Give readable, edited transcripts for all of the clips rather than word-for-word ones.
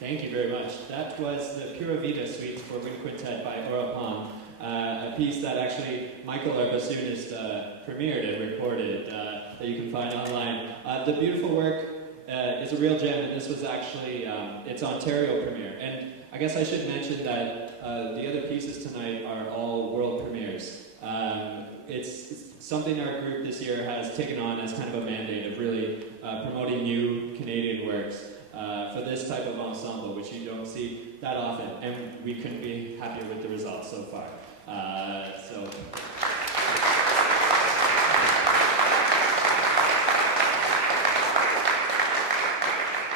Thank you very much. That was the Pura Vida Suites for Wind Quintet by Orapan, a piece that actually Michael, our bassoonist, premiered and recorded that you can find online. The beautiful work is a real gem, and this was actually its Ontario premiere. And I guess I should mention that the other pieces tonight are all world premieres. It's something our group this year has taken on as kind of a mandate of really promoting new Canadian works for this type of ensemble, which you don't see that often, and we couldn't be happier with the results so far.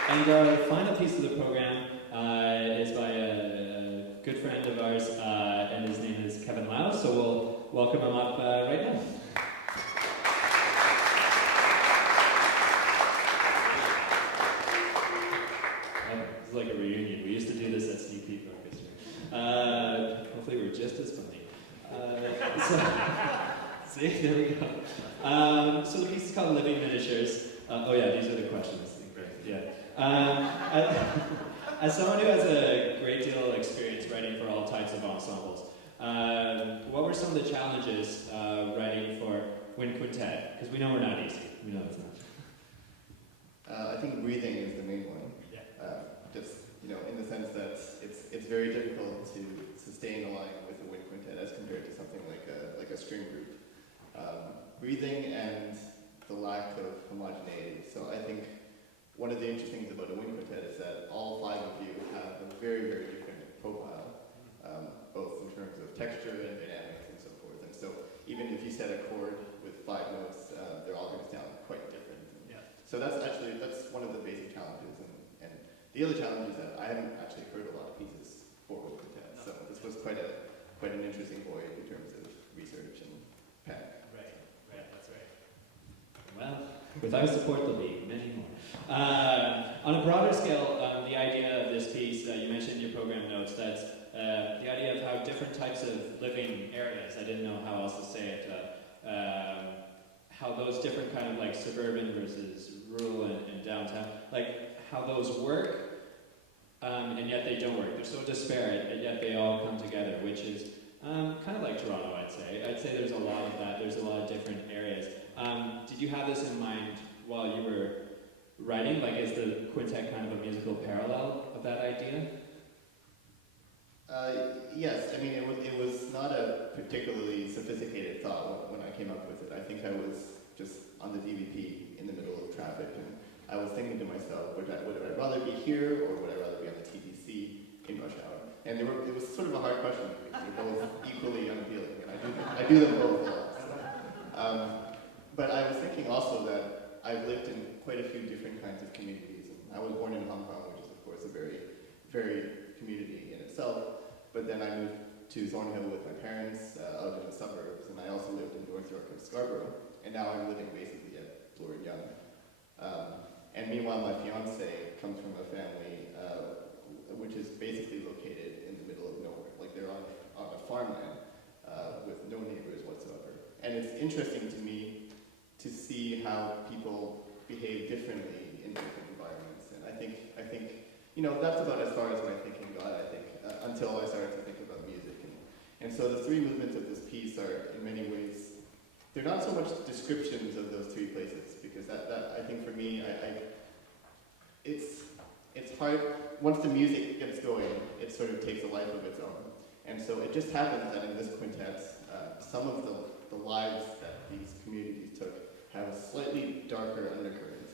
And our final piece of the program is by a good friend of ours, and his name is Kevin Lau, so we'll welcome him up right now. It's like a reunion. We used to do this at Sneak Peek Orchestra. Hopefully we're just as funny. See, there we go. So the piece is called Living Miniatures. Oh yeah, these are the questions. Yeah. As someone who has a great deal of experience writing for all types of ensembles, what were some of the challenges writing for Wind Quintet? Because we know we're not easy. We know it's not. I think breathing is the main one. Yeah. Just, in the sense that it's very difficult to sustain a line with a wind quintet as compared to something like a string group. Breathing and the lack of homogeneity. So I think one of the interesting things about a wind quintet is that all five of you have a very, very different profile, both in terms of texture and dynamics and so forth. And so even if you set a chord with 5 notes, they're all going to sound quite different. Yeah. So that's one of the basic challenges. And the other challenge is that I haven't actually heard a lot of pieces for wind quintet. No. So this was quite an interesting voyage in terms of research and pen. Right, that's right. Well, with our support, there'll be many more. On a broader scale, the idea of this piece, you mentioned in your program notes, that's the idea of how different types of living areas, I didn't know how else to say it, how those different kind of like suburban versus rural and downtown, like how those work, and yet they don't work. They're so disparate, and yet they all come together, which is kind of like Toronto, I'd say. I'd say there's a lot of that. There's a lot of different areas. Did you have this in mind while you were writing? Like, is the quintet kind of a musical parallel of that idea? Yes. I mean, it was not a particularly sophisticated thought when I came up with it. I think I was just on the DVP in the middle of traffic, and I was thinking to myself, would I rather be here or would I rather be on the TTC in rush hour? And it was sort of a hard question because they're both equally unappealing, and I do them both a lot. So. But I was thinking also that I've lived in quite a few different kinds of communities. And I was born in Hong Kong, which is of course a very, very community in itself. But then I moved to Thornhill with my parents out in the suburbs, and I also lived in North York and Scarborough. And now I'm living basically at Bloor and Yonge. And meanwhile, my fiance comes from a family which is basically located in the middle of nowhere. Like they're on a farmland with no neighbors whatsoever. And it's interesting to me to see how people behave differently in different environments. And I think that's about as far as my thinking got, I think, until I started to think about music. And so the 3 movements of this piece are, in many ways, they're not so much descriptions of those 3 places, because that I think for me, it's hard, once the music gets going, it sort of takes a life of its own. And so it just happens that in this quintet, some of the lives that these communities took have a slightly darker undercurrent.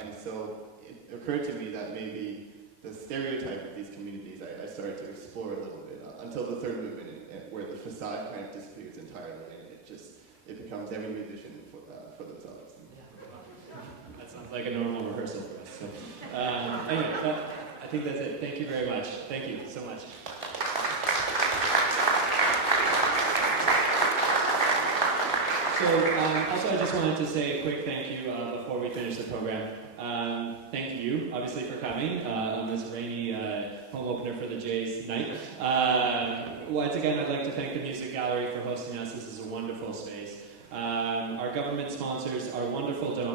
And so it occurred to me that maybe the stereotype of these communities I started to explore a little bit until the 3rd movement, where the facade kind of disappears entirely, and it becomes every musician for themselves. That sounds like a normal rehearsal for us. So, anyway, I think that's it. Thank you very much. Thank you so much. So, also I just wanted to say a quick thank you before we finish the program. Thank you, obviously, for coming on this rainy home opener for the Jays night. Once again, I'd like to thank the Music Gallery for hosting us. This is a wonderful space. Our government sponsors, our wonderful donors,